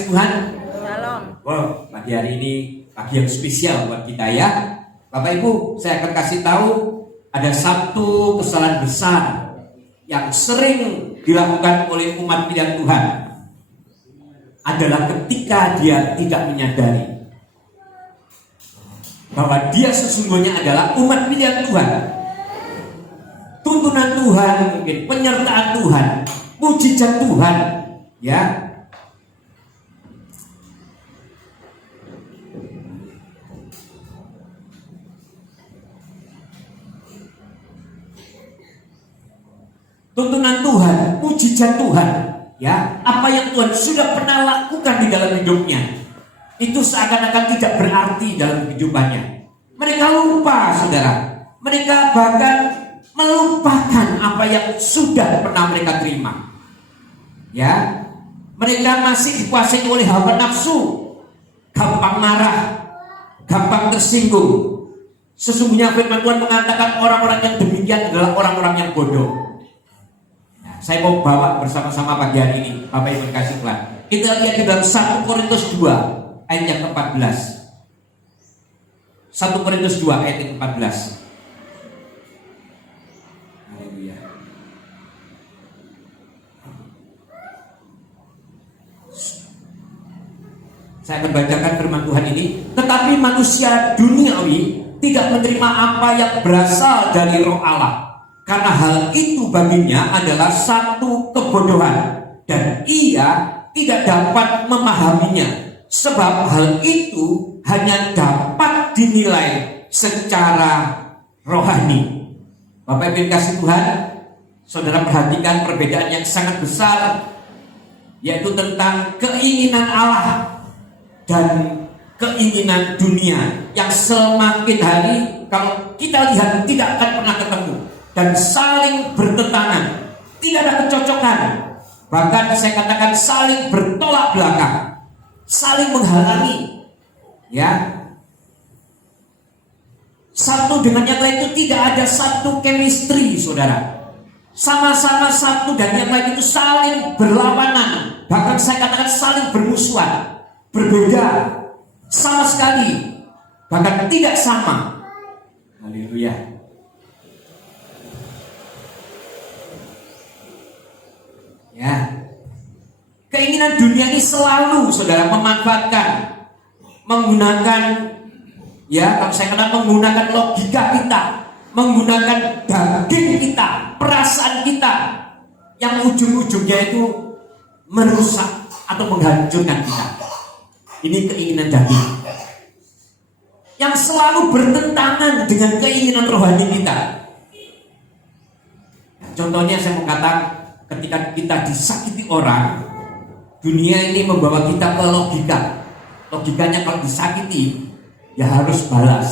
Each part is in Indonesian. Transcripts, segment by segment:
kasih Tuhan. Shalom. Wow, pagi hari ini pagi yang spesial buat kita ya. Bapak Ibu, saya akan kasih tahu ada satu kesalahan besar yang sering dilakukan oleh umat pilihan Tuhan, adalah ketika dia tidak menyadari bahwa dia sesungguhnya adalah umat pilihan Tuhan. Tuntunan Tuhan, mungkin penyertaan Tuhan, mujizat Tuhan, ya. Tuntunan Tuhan, mujizat Tuhan, ya. Apa yang Tuhan sudah pernah lakukan di dalam hidupnya, itu seakan-akan tidak berarti dalam kehidupannya. Mereka lupa, saudara. Mereka bahkan melupakan apa yang sudah pernah mereka terima. Ya, mereka masih dikuasai oleh hawa nafsu, gampang marah, gampang tersinggung. Sesungguhnya firman Tuhan mengatakan orang-orang yang demikian adalah orang-orang yang bodoh. Nah, saya mau bawa bersama-sama pagi hari ini, Bapak Ibu kasih Tuhan. Kita lihat di dalam 1 Korintus 2 ayat yang ke-14. 1 Korintus 2 ayat yang ke-14. Saya akan bacakan firman Tuhan ini. Tetapi manusia duniawi tidak menerima apa yang berasal dari Roh Allah, karena hal itu baginya adalah satu kebodohan, dan ia tidak dapat memahaminya, sebab hal itu hanya dapat dinilai secara rohani. Bapak Ibu kasih Tuhan, saudara perhatikan perbedaan yang sangat besar, yaitu tentang keinginan Allah dan keinginan dunia yang semakin hari kalau kita lihat tidak akan pernah ketemu dan saling bertentangan, tidak ada kecocokan, bahkan saya katakan saling bertolak belakang, saling menghalangi, ya. Satu dengan yang lain itu tidak ada satu chemistry, saudara. Sama-sama satu dan yang lain itu saling berlawanan, bahkan saya katakan saling bermusuhan, berbeda sama sekali, bahkan tidak sama. Haleluya. Ya, keinginan dunia ini selalu, saudara, memanfaatkan, menggunakan, ya, kalau saya katakan menggunakan logika kita, menggunakan daging kita, perasaan kita, yang ujung-ujungnya itu merusak atau menghancurkan kita. Ini keinginan daging yang selalu bertentangan dengan keinginan rohani kita. Contohnya saya mau katakan, ketika kita disakiti orang, dunia ini membawa kita ke logika. Logikanya kalau disakiti, ya harus balas.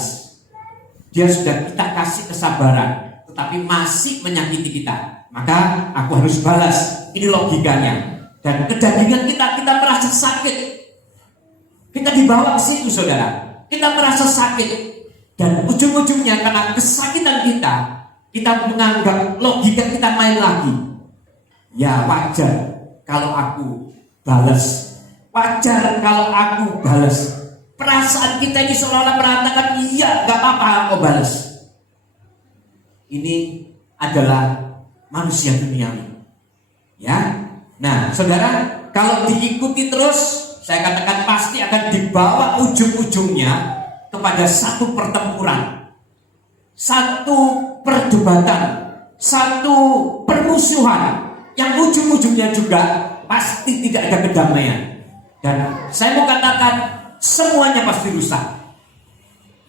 Dia sudah kita kasih kesabaran, tetapi masih menyakiti kita, maka aku harus balas. Ini logikanya. Dan kedagingan kita merasa sakit. Kita dibawa ke situ, saudara. Kita merasa sakit, dan ujung-ujungnya karena kesakitan kita menganggap logika kita main lagi. Ya wajar kalau aku balas, wajar kalau aku balas. Perasaan kita ini seolah-olah mengatakan iya, gak apa-apa aku balas. Ini adalah manusia duniawi, ya. Nah, saudara, kalau diikuti terus, saya katakan pasti akan dibawa ujung-ujungnya kepada satu pertempuran, satu perdebatan, satu permusuhan, yang ujung-ujungnya juga pasti tidak ada kedamaian. Dan saya mau katakan semuanya pasti rusak.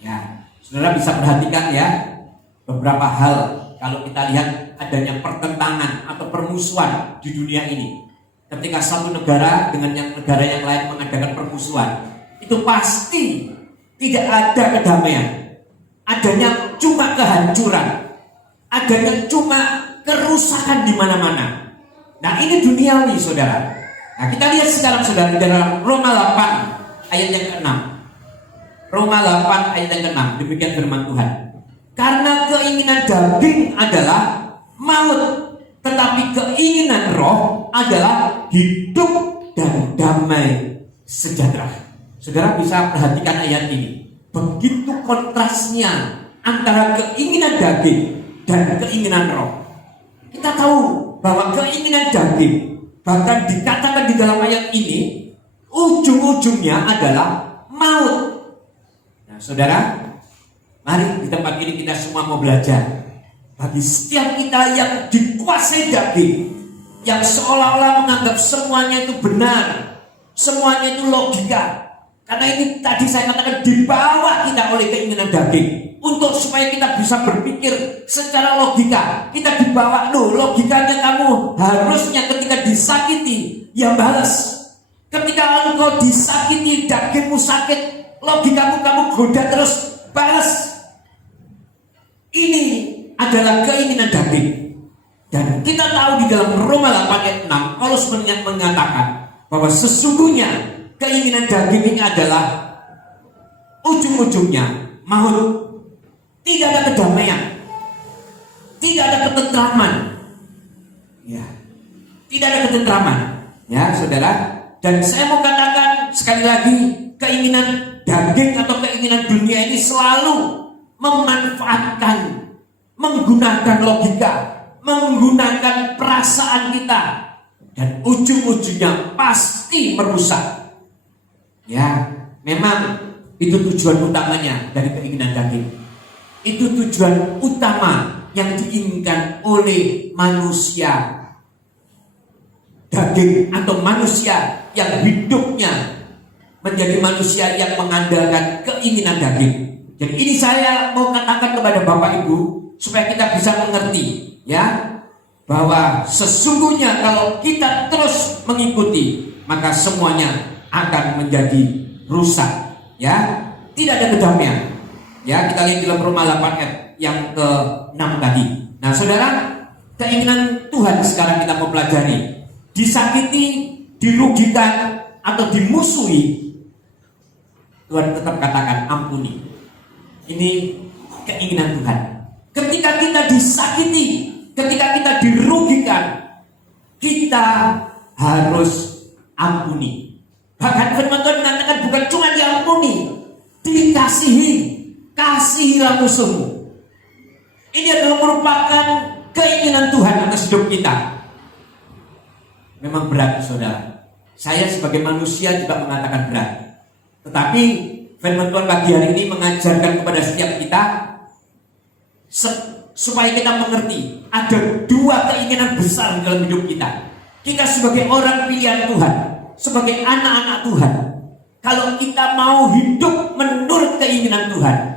Ya, saudara bisa perhatikan ya, beberapa hal kalau kita lihat adanya pertentangan atau permusuhan di dunia ini. Ketika satu negara dengan negara yang lain mengadakan permusuhan, itu pasti tidak ada kedamaian. Adanya cuma kehancuran, adanya cuma kerusakan di mana-mana. Nah, ini duniawi, saudara. Nah, kita lihat sekarang, saudara, di dalam Roma 8 ayat yang ke-6. Roma 8 ayat yang ke-6, demikian firman Tuhan. Karena keinginan daging adalah maut, tetapi keinginan roh adalah hidup dan damai sejahtera. Saudara bisa perhatikan ayat ini. Begitu kontrasnya antara keinginan daging dan keinginan roh. Kita tahu bahwa keinginan daging, bahkan dikatakan di dalam ayat ini, ujung-ujungnya adalah maut. Nah, saudara, mari di tempat ini kita semua mau belajar. Bagi setiap kita yang dikuasai daging, yang seolah-olah menganggap semuanya itu benar, semuanya itu logika. Karena ini tadi saya katakan dibawa kita oleh keinginan daging. Untuk supaya kita bisa berpikir secara logika. Kita dibawa, logikanya kamu harusnya ketika disakiti, ya balas. Ketika engkau disakiti, dagingmu sakit, logikamu kamu goda terus, balas. Ini adalah keinginan daging. Dan kita tahu di dalam Roma 8 ayat 6, Paulus mengatakan bahwa sesungguhnya keinginan daging ini adalah ujung-ujungnya maut. Tidak ada kedamaian, tidak ada ketentraman, ya, tidak ada ketentraman, ya, saudara. Dan saya mau katakan sekali lagi, keinginan daging atau keinginan dunia ini selalu memanfaatkan, menggunakan logika, menggunakan perasaan kita, dan ujung-ujungnya pasti merusak. Ya, memang itu tujuan utamanya dari keinginan daging. Itu tujuan utama yang diinginkan oleh manusia daging atau manusia yang hidupnya menjadi manusia yang mengandalkan keinginan daging. Jadi ini saya mau katakan kepada Bapak Ibu supaya kita bisa mengerti, ya, bahwa sesungguhnya kalau kita terus mengikuti maka semuanya akan menjadi rusak, ya, tidak ada kedamaian. Ya, kita lihat di dalam Roma 8 ayat yang ke-6 tadi. Nah, saudara, keinginan Tuhan sekarang kita mau pelajari. Disakiti, dirugikan, atau dimusuhi, Tuhan tetap katakan ampuni. Ini keinginan Tuhan. Ketika kita disakiti, ketika kita dirugikan, kita harus ampuni. Bahkan firman Tuhan mengatakan bukan cuma diampuni, dikasihi. Kasihilah musuhmu. Ini adalah merupakan keinginan Tuhan atas hidup kita. Memang berat, saudara. Saya sebagai manusia juga mengatakan berat. Tetapi firman Tuhan pagi hari ini mengajarkan kepada setiap kita supaya kita mengerti ada dua keinginan besar dalam hidup kita. Kita sebagai orang pilihan Tuhan, sebagai anak-anak Tuhan, kalau kita mau hidup menurut keinginan Tuhan,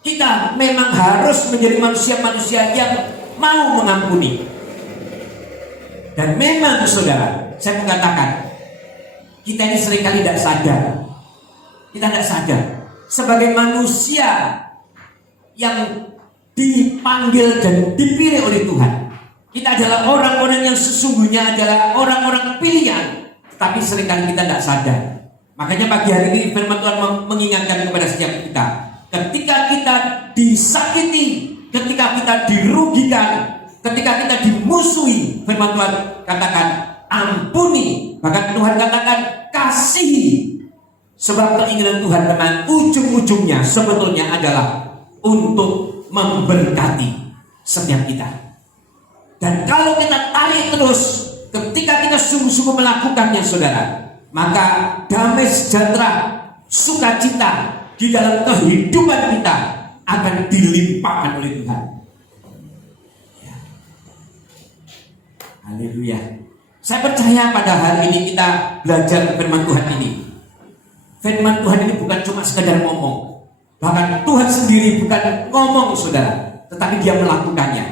kita memang harus menjadi manusia-manusia yang mau mengampuni. Dan memang, saudara, saya mengatakan kita ini seringkali tidak sadar. Kita tidak sadar sebagai manusia yang dipanggil dan dipilih oleh Tuhan. Kita adalah orang-orang yang sesungguhnya adalah orang-orang pilihan, tapi seringkali kita tidak sadar. Makanya pagi hari ini firman Tuhan mengingatkan kepada setiap kita, ketika kita disakiti, ketika kita dirugikan, ketika kita dimusuhi, firman Tuhan katakan ampuni. Bahkan Tuhan katakan kasihi. Sebab keinginan Tuhan memang ujung-ujungnya sebetulnya adalah untuk memberkati setiap kita. Dan kalau kita tarik terus, ketika kita sungguh-sungguh melakukannya, saudara, maka damai sejahtera, sukacita di dalam kehidupan kita akan dilimpahkan oleh Tuhan. Ya. Haleluya. Saya percaya pada hari ini kita belajar firman Tuhan ini. Firman Tuhan ini bukan cuma sekadar ngomong. Bahkan Tuhan sendiri bukan ngomong, saudara, tetapi dia melakukannya.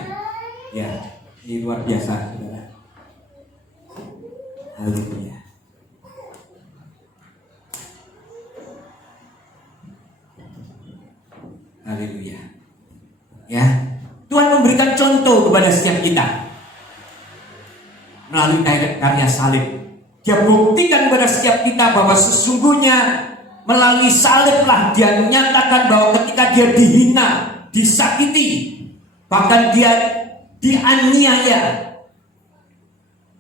Ya, ini luar biasa, saudara. Haleluya. Haleluya. Ya, Tuhan memberikan contoh kepada setiap kita melalui karya salib. Dia buktikan kepada setiap kita bahwa sesungguhnya melalui saliblah dia menyatakan bahwa ketika dia dihina, disakiti, bahkan dia dianiaya,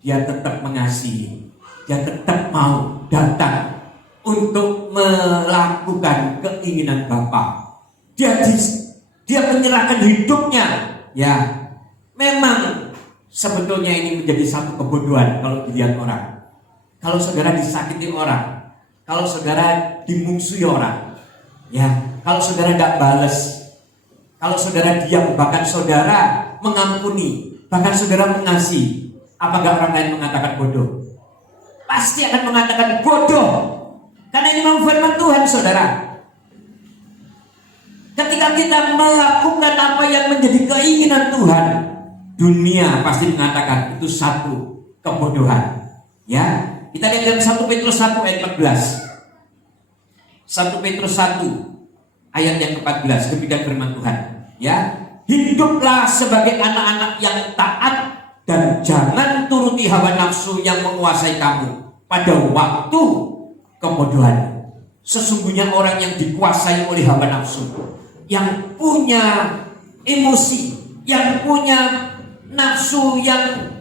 dia tetap mengasihi, dia tetap mau datang untuk melakukan keinginan Bapa. Dia menyerahkan hidupnya. Ya, memang sebetulnya ini menjadi satu kebodohan kalau dilihat orang. Kalau saudara disakiti orang, kalau saudara dimungsuhi orang, ya, kalau saudara tidak balas, kalau saudara diam, bahkan saudara mengampuni, bahkan saudara mengasihi, apakah orang lain mengatakan bodoh? Pasti akan mengatakan bodoh, karena ini memang firman Tuhan, saudara. Ketika kita melakukan apa yang menjadi keinginan Tuhan, dunia pasti mengatakan itu satu kebodohan. Ya, kita lihat dalam 1 Petrus 1 ayat 14. 1 Petrus 1 ayat yang ke-14, demikian firman Tuhan. Ya, hiduplah sebagai anak-anak yang taat dan jangan turuti hawa nafsu yang menguasai kamu pada waktu kebodohan. Sesungguhnya orang yang dikuasai oleh hawa nafsu, yang punya emosi, yang punya nafsu yang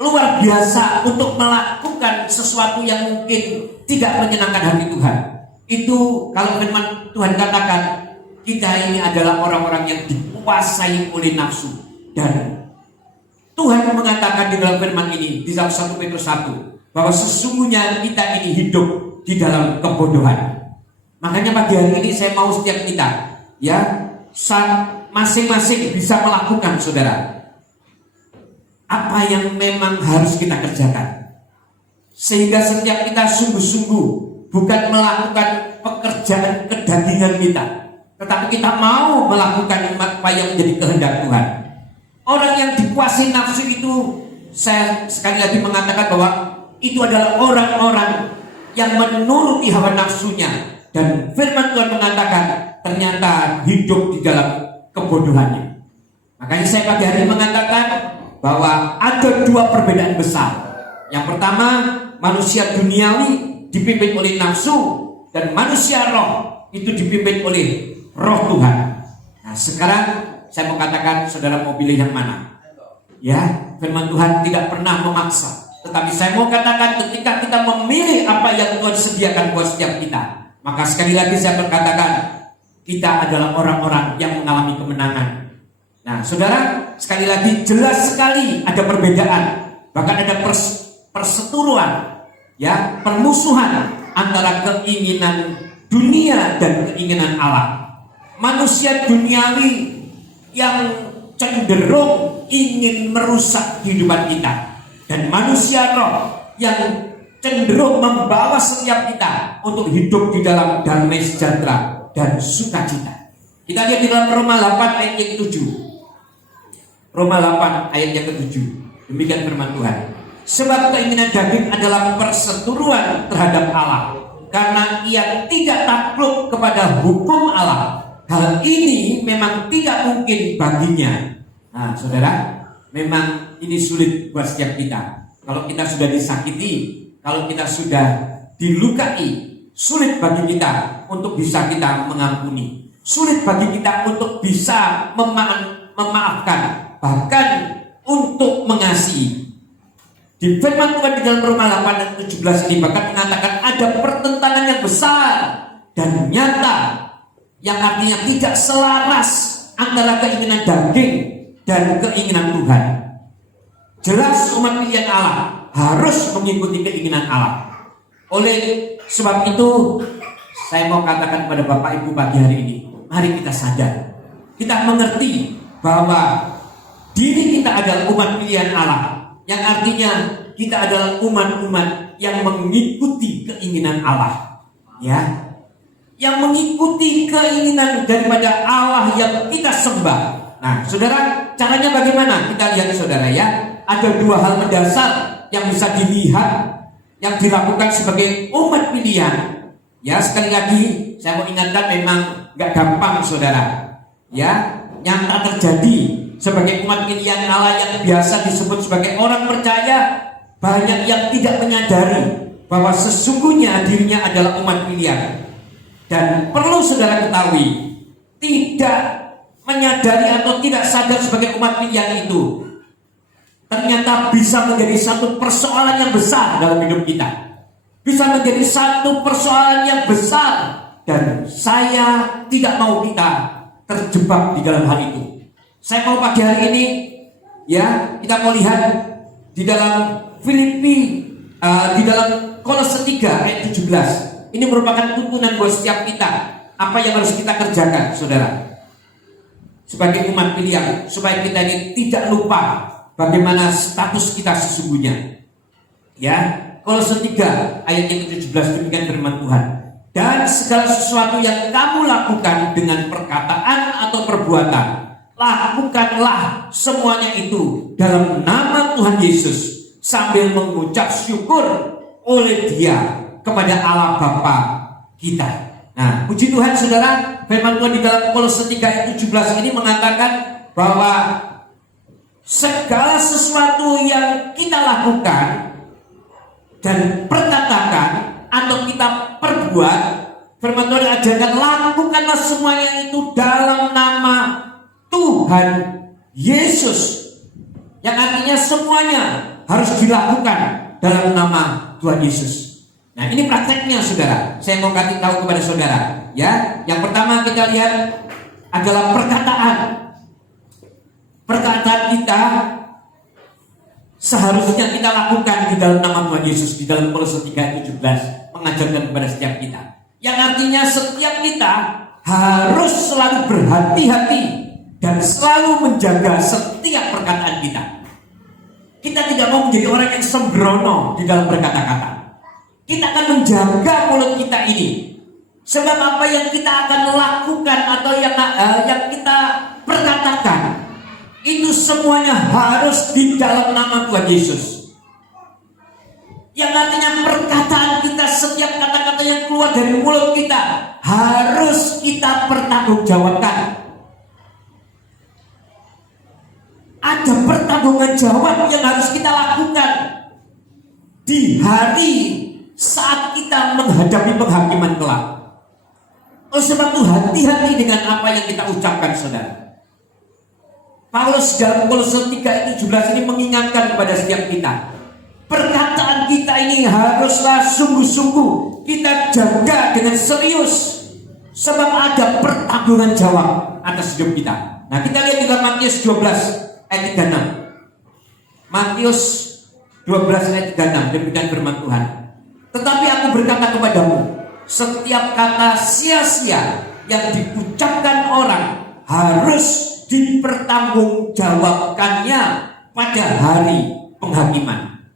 luar biasa untuk melakukan sesuatu yang mungkin tidak menyenangkan hati Tuhan. Itu kalau firman Tuhan katakan, kita ini adalah orang-orang yang dikuasai oleh nafsu. Dan Tuhan mengatakan di dalam firman ini, di dalam 1 Petrus 1, bahwa sesungguhnya kita ini hidup di dalam kebodohan. Makanya pagi hari ini saya mau setiap kita, ya, masing-masing bisa melakukan, saudara, apa yang memang harus kita kerjakan, sehingga setiap kita sungguh-sungguh bukan melakukan pekerjaan kedagingan kita, tetapi kita mau melakukan apa yang menjadi kehendak Tuhan. Orang yang dikuasai nafsu itu, saya sekali lagi mengatakan bahwa itu adalah orang-orang yang menuruti hawa nafsunya. Dan firman Tuhan mengatakan ternyata hidup di dalam kebodohannya. Makanya saya pagi hari mengatakan bahwa ada dua perbedaan besar. Yang pertama, manusia duniawi dipimpin oleh nafsu, dan manusia roh itu dipimpin oleh roh Tuhan. Nah, sekarang saya mau katakan, saudara mau pilih yang mana? Ya, firman Tuhan tidak pernah memaksa. Tetapi saya mau katakan, ketika kita memilih apa yang Tuhan sediakan buat setiap kita, maka sekali lagi saya berkatakan, kita adalah orang-orang yang mengalami kemenangan. Nah, saudara, sekali lagi jelas sekali ada perbedaan, bahkan ada perseteruan, ya, permusuhan antara keinginan dunia dan keinginan Allah. Manusia duniawi yang cenderung ingin merusak kehidupan kita, dan manusia roh yang cenderung membawa setiap kita untuk hidup di dalam damai sejahtera dan sukacita. Kita lihat di dalam Roma 8 ayat yang ke-7. Roma 8 ayat yang ke-7. Demikian firman Tuhan. Sebab keinginan daging adalah perseteruan terhadap Allah, karena ia tidak takluk kepada hukum Allah. Hal ini memang tidak mungkin baginya. Nah, saudara, memang ini sulit buat setiap kita. Kalau kita sudah disakiti, kalau kita sudah dilukai, sulit bagi kita untuk bisa kita mengampuni. Sulit bagi kita untuk bisa memaafkan, bahkan untuk mengasihi. Di firman Tuhan di dalam Roma 8 dan 17 ini bahkan mengatakan ada pertentangan yang besar dan nyata, yang artinya tidak selaras antara keinginan daging dan keinginan Tuhan. Jelas umat pilihan Allah harus mengikuti keinginan Allah. Oleh sebab itu, saya mau katakan kepada Bapak Ibu pagi hari ini, mari kita sadar, kita mengerti bahwa diri kita adalah umat pilihan Allah, yang artinya kita adalah umat-umat yang mengikuti keinginan Allah, ya, yang mengikuti keinginan daripada Allah yang kita sembah. Nah, saudara, caranya bagaimana? Kita lihat, saudara, ya, ada dua hal mendasar yang bisa dilihat, yang dilakukan sebagai umat pilihan. Ya, sekali lagi saya mau ingatkan, memang gak gampang, saudara, ya, nyata terjadi. Sebagai umat pilihan Allah yang biasa disebut sebagai orang percaya, banyak yang tidak menyadari bahwa sesungguhnya dirinya adalah umat pilihan. Dan perlu saudara ketahui, tidak menyadari atau tidak sadar sebagai umat pilihan itu ternyata bisa menjadi satu persoalan yang besar dalam hidup kita. bisa menjadi satu persoalan yang besar, dan saya tidak mau kita terjebak di dalam hal itu. Saya mau pagi hari ini ya kita mau lihat di dalam Filipi, di dalam Kolose 3 ayat 17. Ini merupakan tuntunan buat setiap kita, apa yang harus kita kerjakan, saudara, sebagai umat pilihan, supaya kita ini tidak lupa bagaimana status kita sesungguhnya. Ya, Kolose 3 ayat yang ke-17, demikian firman Tuhan. Dan segala sesuatu yang kamu lakukan dengan perkataan atau perbuatan, lakukanlah semuanya itu dalam nama Tuhan Yesus, sambil mengucap syukur oleh Dia kepada Allah Bapa kita. Nah, puji Tuhan saudara, firman Tuhan di dalam Kolose 3 ayat 17 ini mengatakan bahwa segala sesuatu yang kita lakukan dan perkatakan atau kita perbuat, firman Tuhan ajarkan, lakukanlah semuanya itu dalam nama Tuhan Yesus, yang artinya semuanya harus dilakukan dalam nama Tuhan Yesus. Nah, ini prakteknya saudara. Saya mau kasih tahu kepada saudara, ya. Yang pertama kita lihat adalah perkataan. Perkataan kita seharusnya kita lakukan di dalam nama Tuhan Yesus. Di dalam Kolose 3 ayat 17 mengajarkan kepada setiap kita, yang artinya setiap kita harus selalu berhati-hati dan selalu menjaga setiap perkataan kita. Kita tidak mau menjadi orang yang sembrono di dalam berkata-kata. Kita akan menjaga mulut kita ini, sebab apa yang kita akan lakukan atau yang kita perkatakan itu semuanya harus di dalam nama Tuhan Yesus. Yang artinya perkataan kita, setiap kata-kata yang keluar dari mulut kita harus kita pertanggungjawabkan. Ada pertanggungan jawab yang harus kita lakukan di hari saat kita menghadapi penghakiman kelak. Oleh sebab itu hati-hati dengan apa yang kita ucapkan, saudara. Paulus dalam Kolose 3 ayat 17 ini mengingatkan kepada setiap kita, perkataan kita ini haruslah sungguh-sungguh kita jaga dengan serius, sebab ada pertanggungan jawab atas hidup kita. Nah, kita lihat juga Matius 12 ayat 36. Matius 12 ayat 36, demikian firman Tuhan. Tetapi aku berkata kepadamu, setiap kata sia-sia yang diucapkan orang harus dipertanggungjawabkannya pada hari penghakiman.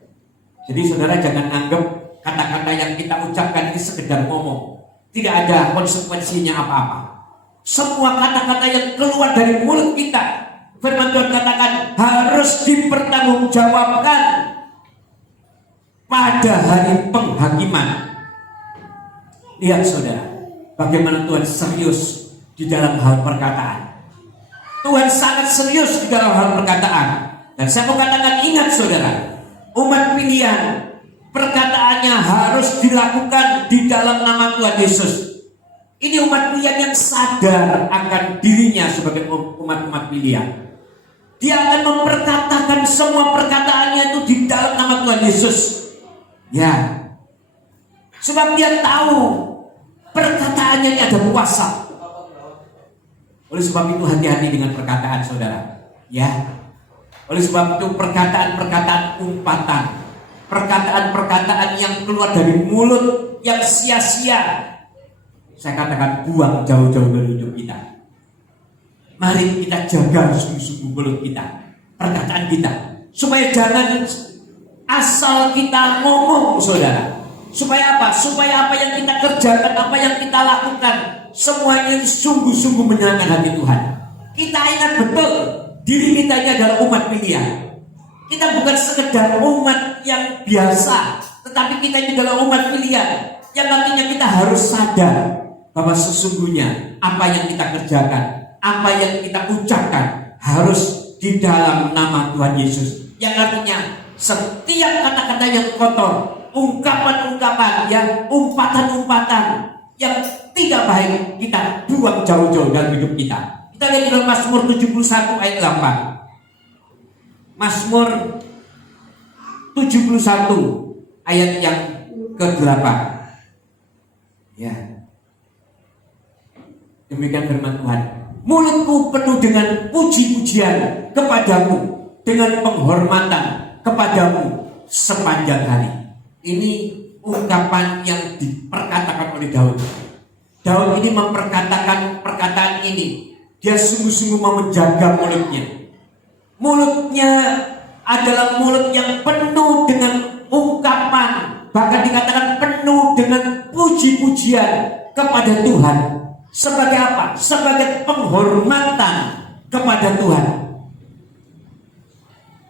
Jadi saudara jangan anggap kata-kata yang kita ucapkan ini sekedar ngomong, tidak ada konsekuensinya apa-apa. Semua kata-kata yang keluar dari mulut kita, firman Tuhan katakan harus dipertanggungjawabkan pada hari penghakiman. Lihat saudara, bagaimana Tuhan serius di dalam hal perkataan. Tuhan sangat serius di dalam hal perkataan. Dan saya mau katakan, ingat saudara, umat pilihan, perkataannya harus dilakukan di dalam nama Tuhan Yesus. Ini umat pilihan yang sadar akan dirinya sebagai umat pilihan. Dia akan memperkatakan semua perkataannya itu di dalam nama Tuhan Yesus. Ya, sebab dia tahu perkataannya ini ada kuasa. Oleh sebab itu hati-hati dengan perkataan saudara. Ya, oleh sebab itu perkataan-perkataan umpatan, perkataan-perkataan yang keluar dari mulut yang sia-sia, saya katakan buang jauh-jauh dari hidup kita. Mari kita jaga sungguh-sungguh mulut kita, perkataan kita, supaya jangan asal kita ngomong saudara. Supaya apa? Supaya apa yang kita kerjakan, apa yang kita lakukan, semuanya sungguh-sungguh menyenangkan hati Tuhan. Kita ingat betul diri kita ini adalah umat pilihan. Kita bukan sekedar umat yang biasa, tetapi kita ini adalah umat pilihan. Yang artinya kita harus sadar bahwa sesungguhnya apa yang kita kerjakan, apa yang kita ucapkan harus di dalam nama Tuhan Yesus. Yang artinya setiap kata-kata yang kotor, ungkapan-ungkapan, ya, umpatan-umpatan yang tidak baik, kita buang jauh-jauh dalam hidup kita. Kita lihat dalam Mazmur 71 ayat 8. Mazmur 71 ayat yang ke-8. Ya. Demikian firman Tuhan. Mulutku penuh dengan puji-pujian kepadamu, dengan penghormatan kepadamu sepanjang hari. Ini ungkapan yang diperkatakan oleh Daud. Daud ini memperkatakan perkataan ini. Dia sungguh-sungguh mau menjaga mulutnya. Mulutnya adalah mulut yang penuh dengan ungkapan, bahkan dikatakan penuh dengan puji-pujian kepada Tuhan. Sebagai apa? Sebagai penghormatan kepada Tuhan.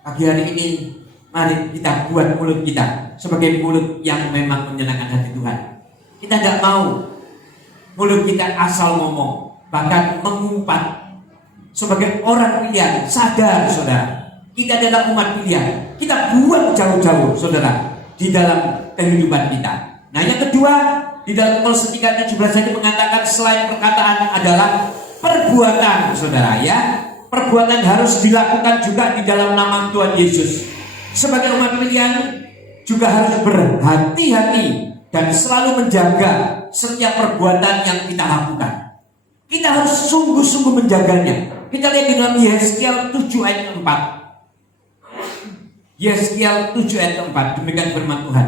Pagi hari ini mari kita buat mulut kita sebagai mulut yang memang menyenangkan hati Tuhan. Kita tidak mau mulut kita asal ngomong, bahkan mengumpat. Sebagai orang pilihan, sadar saudara, kita adalah umat pilihan. Kita buang jauh-jauh saudara di dalam kehidupan kita. Nah yang kedua, di dalam Kolose 3:17 ini mengatakan selain perkataan adalah perbuatan saudara ya. Perbuatan harus dilakukan juga di dalam nama Tuhan Yesus. Sebagai umat pilihan juga harus berhati-hati dan selalu menjaga setiap perbuatan yang kita lakukan. Kita harus sungguh-sungguh menjaganya. Kita lihat di dalam Yeskiel 7 ayat 4. Yeskiel 7 ayat 4. Demikian firman Tuhan.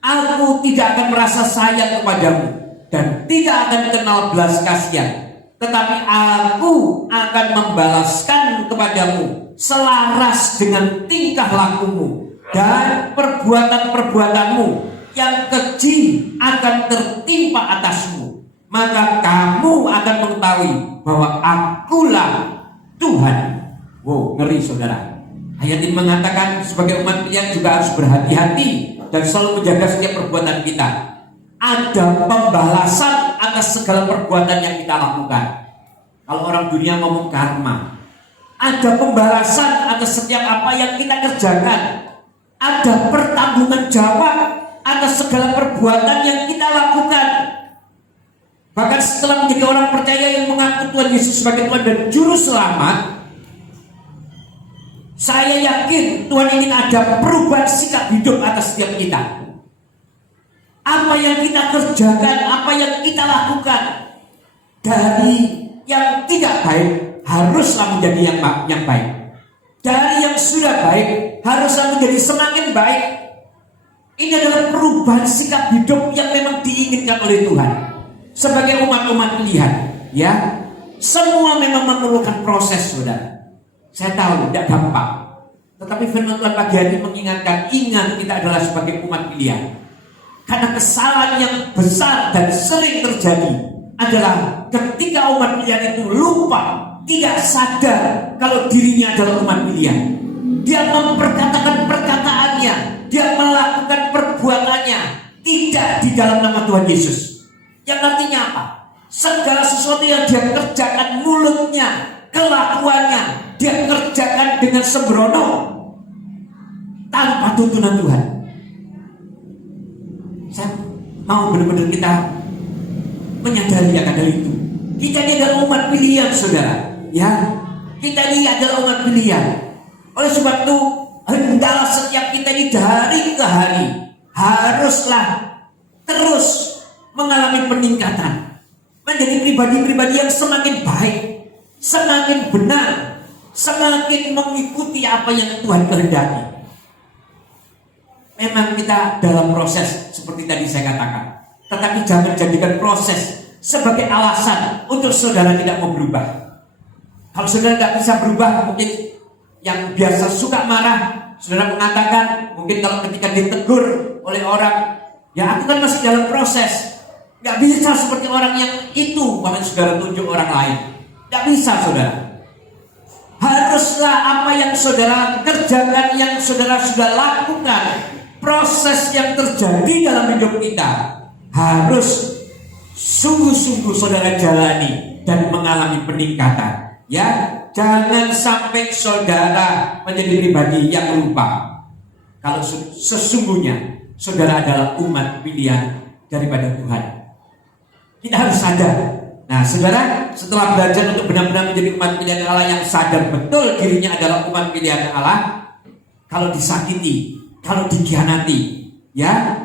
Aku tidak akan merasa sayang kepadamu dan tidak akan kenal belas kasihan, tetapi aku akan membalaskan kepadamu selaras dengan tingkah lakumu dan perbuatan-perbuatanmu yang keji akan tertimpa atasmu. Maka kamu akan mengetahui bahwa akulah Tuhan. Wow, ngeri saudara. Ayat ini mengatakan sebagai umat pilihan juga harus berhati-hati dan selalu menjaga setiap perbuatan kita. Ada pembalasan atas segala perbuatan yang kita lakukan. Kalau orang dunia ngomong karma, ada pembalasan atas setiap apa yang kita kerjakan. Ada pertanggungan jawab atas segala perbuatan yang kita lakukan. Bahkan setelah menjadi orang percaya yang mengaku Tuhan Yesus sebagai Tuhan dan Juru Selamat, saya yakin Tuhan ingin ada perubahan sikap hidup atas setiap kita. Apa yang kita kerjakan, apa yang kita lakukan, dari yang tidak baik haruslah menjadi yang baik. Dari yang sudah baik haruslah menjadi semakin baik. Ini adalah perubahan sikap hidup yang memang diinginkan oleh Tuhan. Sebagai umat-umat pilihan, ya, semua memang memerlukan proses, saudara. Saya tahu tidak gampang, tetapi firman Tuhan pagi hari mengingatkan, ingat kita adalah sebagai umat pilihan. Karena kesalahan yang besar dan sering terjadi adalah ketika umat pilihan itu lupa, tidak sadar kalau dirinya adalah umat pilihan. Dia memperkatakan perkataannya, dia melakukan perbuatannya tidak di dalam nama Tuhan Yesus. Yang artinya apa? Segala sesuatu yang dia kerjakan, mulutnya, kelakuannya, dia kerjakan dengan sembrono tanpa tuntunan Tuhan. Saya mau benar-benar kita menyadari akan hal itu. Kita ini adalah umat pilihan, saudara. Ya, kita ini adalah umat pilihan. Oleh sebab itu, hendaklah setiap kita ini dari ke hari haruslah terus mengalami peningkatan, menjadi pribadi-pribadi yang semakin baik, semakin benar, semakin mengikuti apa yang Tuhan kehendaki. Memang kita dalam proses seperti tadi saya katakan, tetapi jangan jadikan proses sebagai alasan untuk saudara tidak mau berubah. Kalau saudara tidak bisa berubah, mungkin yang biasa suka marah, saudara mengatakan, mungkin kalau ketika ditegur oleh orang, ya aku kan masih dalam proses. Gak bisa seperti orang yang itu, bahkan saudara tunjuk orang lain. Gak bisa saudara. Haruslah apa yang saudara kerjakan, yang saudara sudah lakukan, proses yang terjadi dalam hidup kita harus sungguh-sungguh saudara jalani dan mengalami peningkatan. Ya, jangan sampai saudara menjadi pribadi yang lupa kalau sesungguhnya saudara adalah umat pilihan daripada Tuhan. Kita harus sadar. Nah, saudara, setelah belajar untuk benar-benar menjadi umat pilihan Allah yang sadar betul dirinya adalah umat pilihan Allah, kalau disakiti, kalau dikhianati, ya,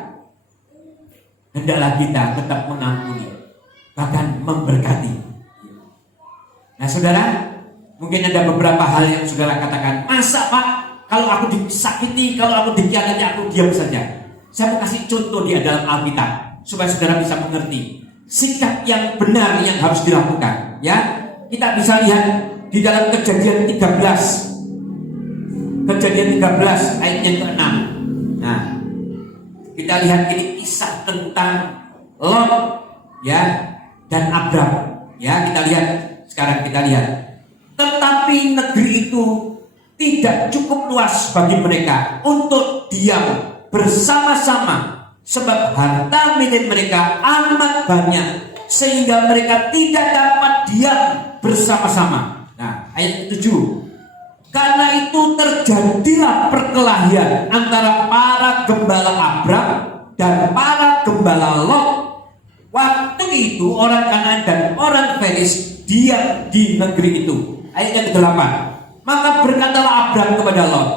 hendaklah kita tetap mengampuni, bahkan memberkati. Nah saudara, mungkin ada beberapa hal yang saudara katakan, masa Pak, kalau aku disakiti, kalau aku dikhianati, aku diam saja. Saya mau kasih contoh dia dalam Alkitab, supaya saudara bisa mengerti sikap yang benar yang harus dilakukan. Ya, kita bisa lihat di dalam Kejadian 13 ayat yang ke-6. Nah, kita lihat ini kisah tentang Lot, ya, dan Abram. Ya, kita lihat sekarang, kita lihat. Tetapi negeri itu tidak cukup luas bagi mereka untuk diam bersama-sama, sebab harta milik mereka amat banyak sehingga mereka tidak dapat diam bersama-sama. Nah, ayat 7. Karena itu terjadilah perkelahian antara para gembala Abram dan para gembala Lot. Waktu itu orang Kanaan dan orang Feris diam di negeri itu. Ayat yang 8. Maka berkatalah Abram kepada Lot,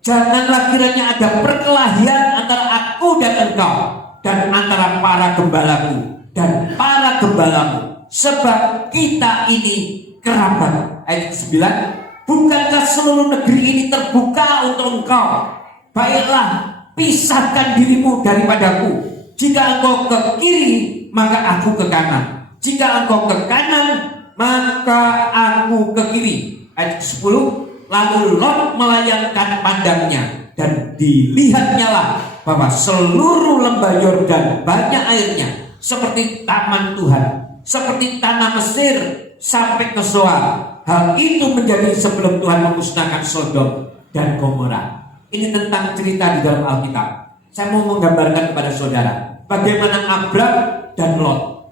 janganlah kiranya ada perkelahian antara aku dan engkau, dan antara para gembalaku dan para gembalamu, sebab kita ini kerabat. Ayat 9. Bukankah seluruh negeri ini terbuka untuk engkau? Baiklah, pisahkan dirimu daripadaku. Jika engkau ke kiri, maka aku ke kanan. Jika engkau ke kanan, maka aku ke kiri. Ayat 10. Lalu Lot melayangkan pandangnya, dan dilihatnya lah bahwa seluruh lembah Yordan banyak airnya, seperti taman Tuhan, seperti tanah Mesir sampai ke Zoar. Hal itu menjadi sebelum Tuhan memusnahkan Sodom dan Gomora. Ini tentang cerita di dalam Alkitab. Saya mau menggambarkan kepada saudara bagaimana Abram dan Lot.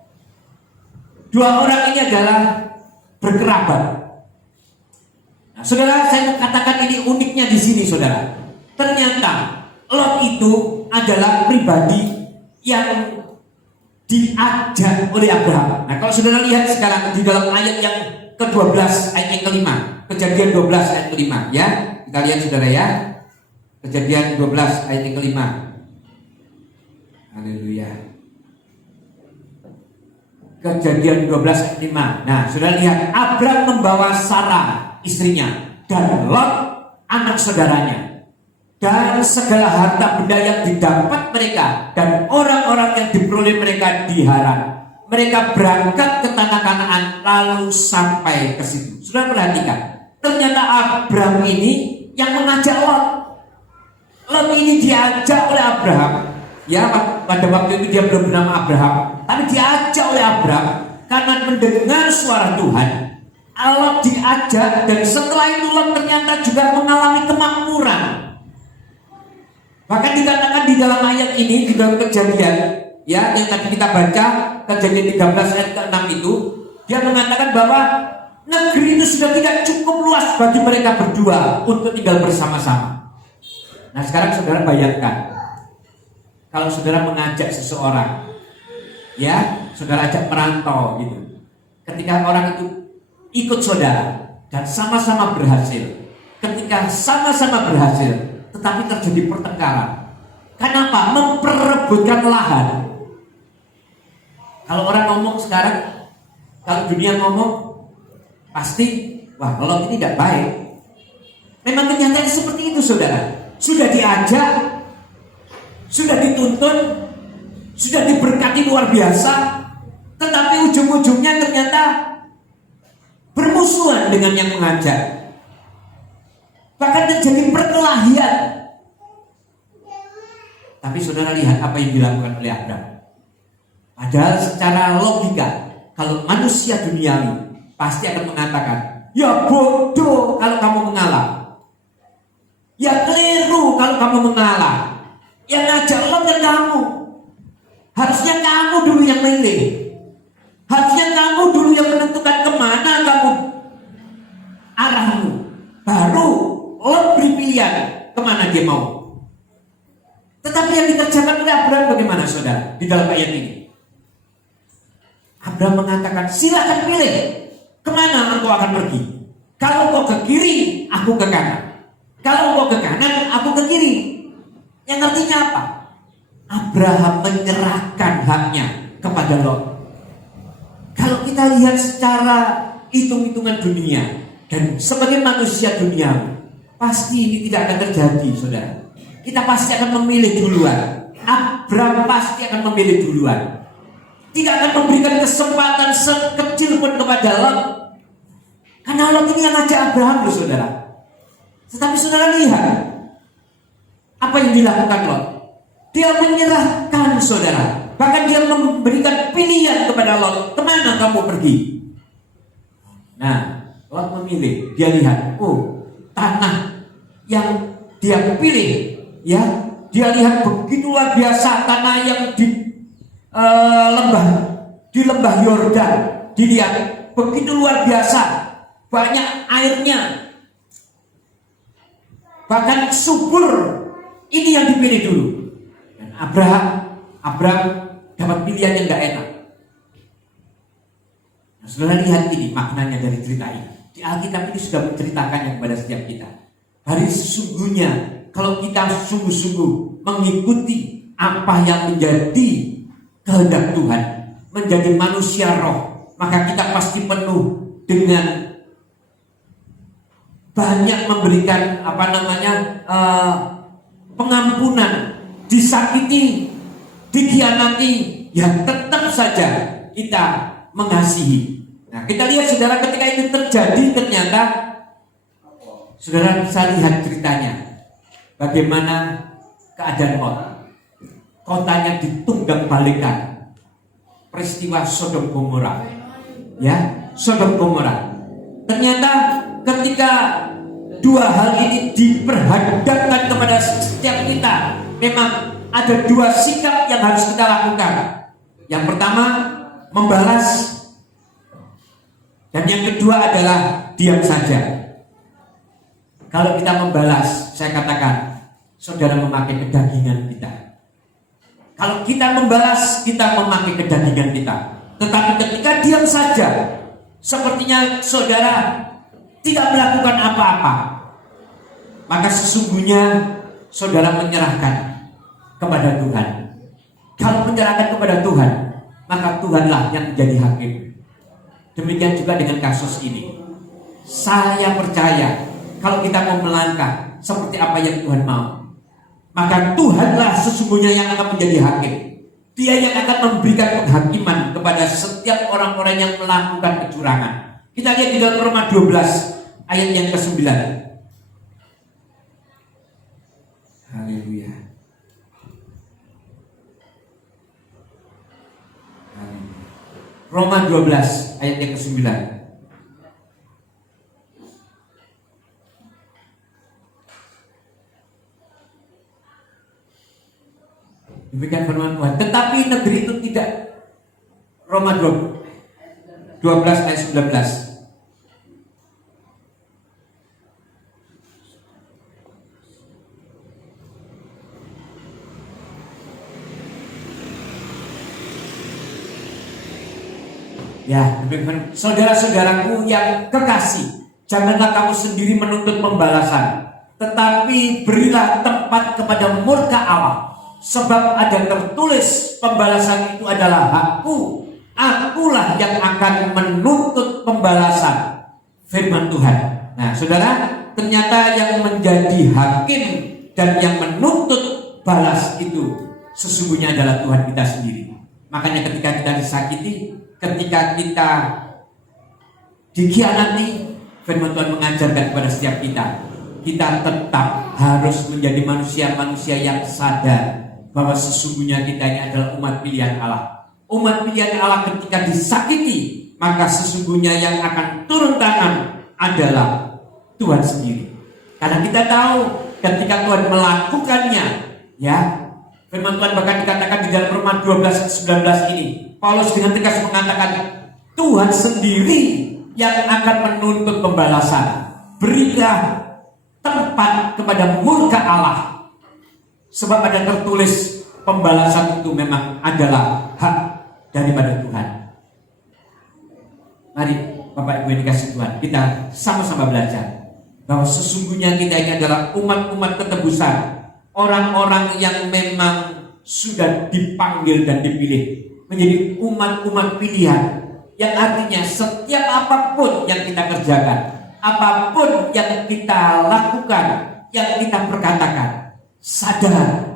Dua orang ini adalah berkerabat. Nah, saudara, saya katakan ini uniknya di sini, saudara. Ternyata Lot itu adalah pribadi yang diajak oleh Abraham. Nah, kalau saudara lihat sekarang di dalam ayat yang ke-12 ayat yang ke-5, Kejadian 12 ayat ke-5, ya. Kita lihat saudara, ya. Kejadian 12 ayat yang ke-5. Haleluya. Kejadian 12 ayat 5. Nah, saudara lihat, Abram membawa Sarah istrinya dan Lot anak saudaranya, dan segala harta benda yang didapat mereka dan orang-orang yang diperoleh mereka di Haran. Mereka berangkat ke tanah Kanaan lalu sampai ke situ. Sudah perhatikan, ternyata Abram ini yang mengajak Lot. Lot ini diajak oleh Abraham. Ya, pada waktu itu dia belum bernama Abraham, tapi diajak oleh Abram karena mendengar suara Tuhan. Lot diajak, dan setelah itu Lot ternyata juga mengalami kemakmuran. Bahkan dikatakan di dalam ayat ini, di dalam Kejadian, ya, yang tadi kita baca, Kejadian 13 ayat ke-6 itu, dia mengatakan bahwa negeri itu sudah tidak cukup luas bagi mereka berdua untuk tinggal bersama-sama. Nah, sekarang saudara bayangkan, kalau saudara mengajak seseorang, ya, saudara ajak merantau gitu. Ketika orang itu ikut saudara dan sama-sama berhasil, ketika sama-sama berhasil, tetapi terjadi pertengkaran. Kenapa? Memperebutkan lahan. Kalau orang ngomong sekarang, kalau dunia ngomong, pasti, wah, kalau ini tidak baik. Memang kenyataannya seperti itu, saudara. Sudah diajak, sudah dituntun, sudah diberkati luar biasa, tetapi ujung-ujungnya ternyata bermusuhan dengan yang mengajak. Bahkan terjadi perkelahian. Tapi saudara lihat apa yang dilakukan oleh Abram. Padahal secara logika, kalau manusia duniawi pasti akan mengatakan, ya bodoh kalau kamu mengalah, ya keliru kalau kamu mengalah. Yang ngajak Lot kan kamu. Harusnya kamu dulu yang milih. Harusnya kamu dulu yang menentukan kemana kamu arahmu. Baru Lot beri pilihan kemana dia mau. Tetapi yang dikerjakan oleh Abraham bagaimana, saudara? Di dalam ayat ini Abraham mengatakan, silakan pilih kemana engkau akan pergi. Kalau engkau ke kiri, aku ke kanan. Kalau engkau ke kanan, aku ke kiri. Yang artinya apa? Abraham menyerahkan haknya kepada Lot. Kalau kita lihat secara hitung-hitungan dunia dan sebagai manusia dunia, pasti ini tidak akan terjadi, saudara. Kita pasti akan memilih duluan. Abraham pasti akan memilih duluan. Tidak akan memberikan kesempatan sekecil pun kepada Lot. Karena Lot ini yang ngajak Abraham loh, saudara. Tetapi saudara lihat apa yang dilakukan Lot. Dia menyerahkan, saudara. Bahkan dia memberikan pilihan kepada Lot, kemana kamu pergi? Nah, Lot memilih. Dia lihat, oh, tanah yang dia pilih, ya, dia lihat begitu luar biasa tanah yang di lembah Yordan. Dilihat begitu luar biasa, banyak airnya, bahkan subur. Ini yang dipilih dulu. Dan Abraham dapat pilihan yang gak enak. Nah, saudara lihat ini maknanya dari cerita ini. Di Alkitab ini sudah menceritakannya kepada setiap kita. Hari sesungguhnya kalau kita sungguh-sungguh mengikuti apa yang menjadi kehendak Tuhan, menjadi manusia roh, maka kita pasti penuh dengan banyak memberikan pengampunan, disakiti, dikhianati, yang tetap saja kita mengasihi. Nah, kita lihat saudara, ketika itu terjadi, ternyata saudara bisa lihat ceritanya, bagaimana keadaan Lot. Kotanya ditunggang balikan. Peristiwa Sodom Gomora, ya, Sodom Gomora. Ternyata ketika dua hal ini diperhadapkan kepada setiap kita, memang ada dua sikap yang harus kita lakukan. Yang pertama, membalas, dan yang kedua adalah diam saja. Kalau kita membalas, saya katakan, saudara memakai kedagingan kita. Kalau kita membalas, kita memakai kedagingan kita. Tetapi ketika diam saja, sepertinya saudara tidak melakukan apa-apa, maka sesungguhnya saudara menyerahkan kepada Tuhan. Kalau menyerahkan kepada Tuhan, maka Tuhanlah yang menjadi hakim. Demikian juga dengan kasus ini. Saya percaya kalau kita mau melangkah seperti apa yang Tuhan mau, maka Tuhanlah sesungguhnya yang akan menjadi hakim. Dia yang akan memberikan penghakiman kepada setiap orang-orang yang melakukan kecurangan. Kita lihat di dalam Roma 12 ayat yang ke-9. Haleluya. Roma 12 ayat yang ke-9. Demikian firman Tuhan. Tetapi negeri itu tidak. Roma 12 ayat 19. Ya, saudara-saudaraku yang kekasih, janganlah kamu sendiri menuntut pembalasan, tetapi berilah tempat kepada murka Allah. Sebab ada tertulis, pembalasan itu adalah hakku, akulah yang akan menuntut pembalasan. Firman Tuhan. Nah, saudara, ternyata yang menjadi hakim dan yang menuntut balas itu sesungguhnya adalah Tuhan kita sendiri. Makanya ketika kita disakiti, ketika kita dikhianati, firman Tuhan mengajarkan kepada setiap kita, kita tetap harus menjadi manusia-manusia yang sadar bahwa sesungguhnya kita ini adalah umat pilihan Allah. Umat pilihan Allah ketika disakiti, maka sesungguhnya yang akan turun tangan adalah Tuhan sendiri. Karena kita tahu ketika Tuhan melakukannya, ya, firman Tuhan bahkan dikatakan di dalam Roma 12:19 ini, Paulus dengan tegas mengatakan, Tuhan sendiri yang akan menuntut pembalasan. Berilah tempat kepada murka Allah. Sebab ada tertulis, pembalasan itu memang adalah hak daripada Tuhan. Mari Bapak Ibu yang dikasihi Tuhan, kita sama-sama belajar bahwa sesungguhnya kita ini adalah umat-umat ketebusan, orang-orang yang memang sudah dipanggil dan dipilih menjadi umat-umat pilihan, yang artinya setiap apapun yang kita kerjakan, apapun yang kita lakukan, yang kita perkatakan, sadar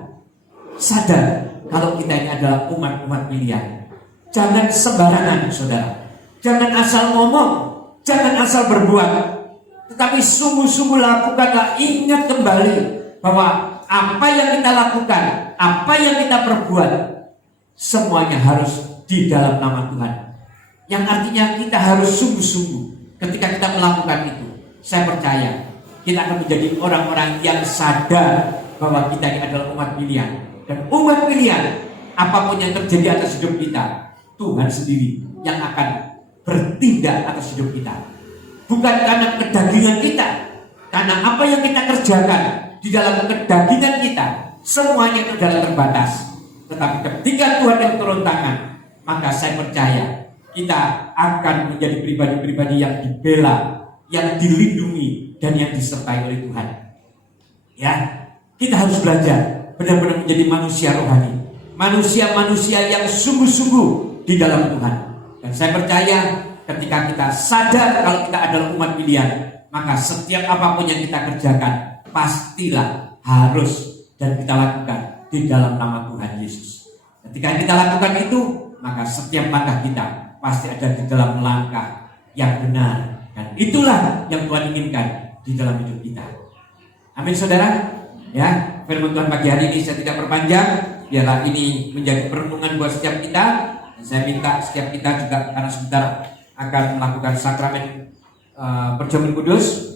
kalau kita ini adalah umat-umat pilihan. Jangan sembarangan, saudara. Jangan asal ngomong, jangan asal berbuat, tetapi sungguh-sungguh lakukanlah. Ingat kembali bahwa apa yang kita lakukan, apa yang kita perbuat, semuanya harus di dalam nama Tuhan. Yang artinya kita harus sungguh-sungguh ketika kita melakukan itu. Saya percaya kita akan menjadi orang-orang yang sadar bahwa kita ini adalah umat pilihan. Dan umat pilihan, apapun yang terjadi atas hidup kita, Tuhan sendiri yang akan bertindak atas hidup kita. Bukan karena kedagingan kita, karena apa yang kita kerjakan di dalam kedagingan kita, semuanya itu adalah terbatas. Tetapi ketika Tuhan yang turun tangan, maka saya percaya kita akan menjadi pribadi-pribadi yang dibela, yang dilindungi, dan yang disertai oleh Tuhan. Ya, kita harus belajar benar-benar menjadi manusia rohani, manusia-manusia yang sungguh-sungguh di dalam Tuhan. Dan saya percaya ketika kita sadar kalau kita adalah umat pilihan, maka setiap apapun yang kita kerjakan pastilah harus dan kita lakukan di dalam nama Tuhan Yesus. Ketika kita lakukan itu, maka setiap langkah kita pasti ada di dalam langkah yang benar. Dan itulah yang Tuhan inginkan di dalam hidup kita. Amin, saudara. Ya, firman Tuhan pagi hari ini saya tidak perpanjang. Biarlah ini menjadi perenungan buat setiap kita. Dan saya minta setiap kita juga karena sebentar akan melakukan sakramen perjamuan kudus,